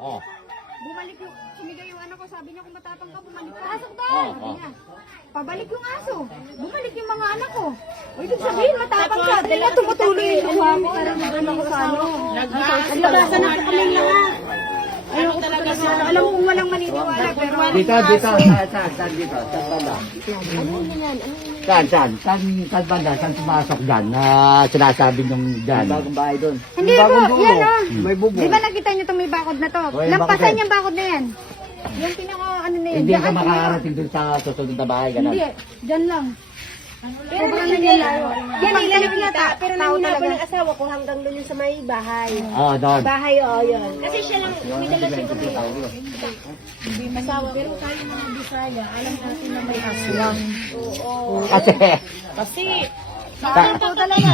Oh. Bumalik yung, sumigaw yung anak ko, sabi niya kung matapang ka, bumalik ka. Pasok daw! Sabi niya. Pabalik yung aso. Bumalik yung mga anak ko. O ibig sabihin, matapang ka. Dahil na tumutuloy yung luha mo. Parang nagano ko sa ano. Naglabasan na po kami lahat. Ayoko talaga siya. Alam kong walang maniniwala. Pero Dito. Saan dito? Saan banda? Saan banda? Saan pumasok dyan? Na sinasabi niyong dyan? Bagong bahay doon. hindi po, yan o. May bubo. Di ba nakita niyo itong may bakod na to? O, yung Lampasan bakod yung bakod na yan. Yung pinaka ano na yan. Hindi ka Diyan, makakarating dun sa susunod na bahay, ganun. Hindi, dyan lang. Pero naninilayo. Yan ang nakikita. Pero naninilayo ng asawa ko hanggang doon yung sa may bahay. Oo, doon. Bahay, o yun. Kasi siya lang, may dala siya kasi. Asawa, pero tayo mga Bisaya, alam natin na may aswang. Oo. Kasi, Bakit po talaga?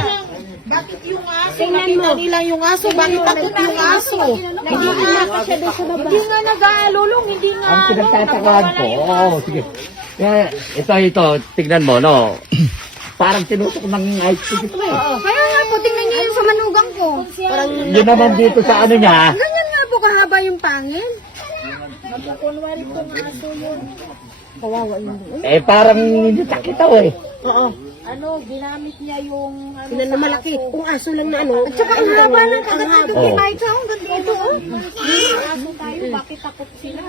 Bakit yung aso? Nakita nila yung aso. Bakit takot yung aso? Hindi nga nag-aalulong. Hindi nga ang pinagtatakaan ko, sige. Ito, tignan mo, no? Parang tinutok ng ice cream ito eh. Kaya nga po, tingnan niyo yung sa manugang ko. Yun naman dito sa ano niya, Ganyan nga po kahaba yung pangin. Magkakunwari po ng aso yun. Kawawa yun. parang hindi takitaw eh. Oo. Ano, ginamit niya yung ano, Pinan na malaki. Kung aso lang na ano. At saka ang haba ng kagat ng Oo. kahit sa hanggang dito. aso tayo, bakit takot sila?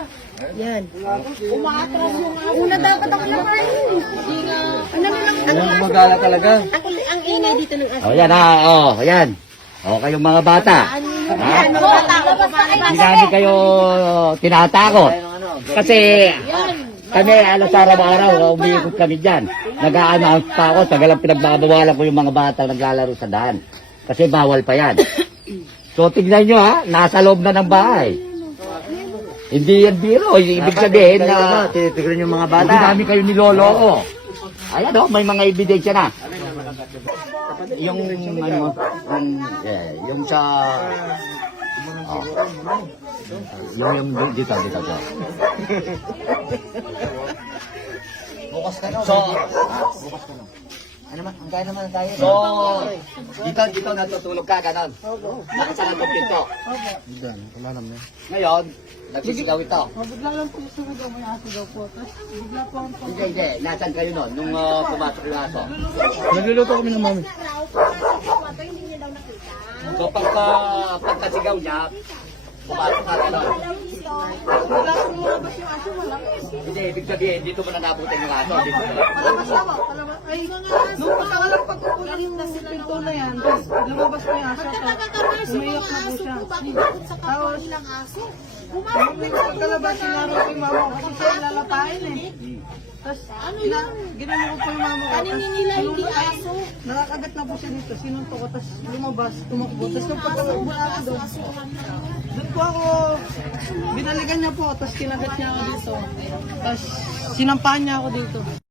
Yan. Umaatras yung aso. Una dapat ako naman. Hindi nga. Ano lang Ano magala talaga? ang ingay dito ng aso. Yan yan. Kayong mga bata. Ano bata? Hindi namin kayo tinatakot. Kasi kami alas araw-araw, umiikot kami dyan. Nag-a-announce pa ako, tagalang pinagbabawalan ko yung mga bata naglalaro sa daan. Kasi bawal pa yan. So tignan nyo ha, nasa loob na ng bahay. Hindi yan biro, ibig sabihin na Titignan yung mga bata. hindi namin kayo niloloko. Ayan o, may mga ebidensya na. Yung ano, yung sa yung dito. Bukas ka na. So, Ano naman? Ang kaya naman tayo. so dito natutulog ka ganon. Nakasala ng pinto. Diyan, wala naman. Ngayon, nagsisigaw ito. Bigla lang po sumigaw, may aso daw po. Tapos bigla po ang Hindi. Nasaan kayo nun nung pumasok yung aso? Nagluluto kami ng mami. So pagkasigaw niya, pumasok ka ganon. bigla lumabas yung aso, wala. Hindi, ibig sabihin, dito mo na nabutin yung aso. Dito mo na. Ay, nung pagkawalang pagkukulang yung pinto na yan, tapos lumabas na yung aso. Umiyak na po siya. Tapos, pagkalabas sinaro ko yung mama ko kasi siya lalapain eh. Tapos, ginano ko po yung mama ko. Kaninin nila hindi aso. Nakakagat na po siya dito, sinunto ko, tapos lumabas, tumakbo. Tapos yung pagkakabula ko doon, doon po ako, binalikan niya po, tapos kinagat niya ako dito. Tapos, sinampahan niya ako dito.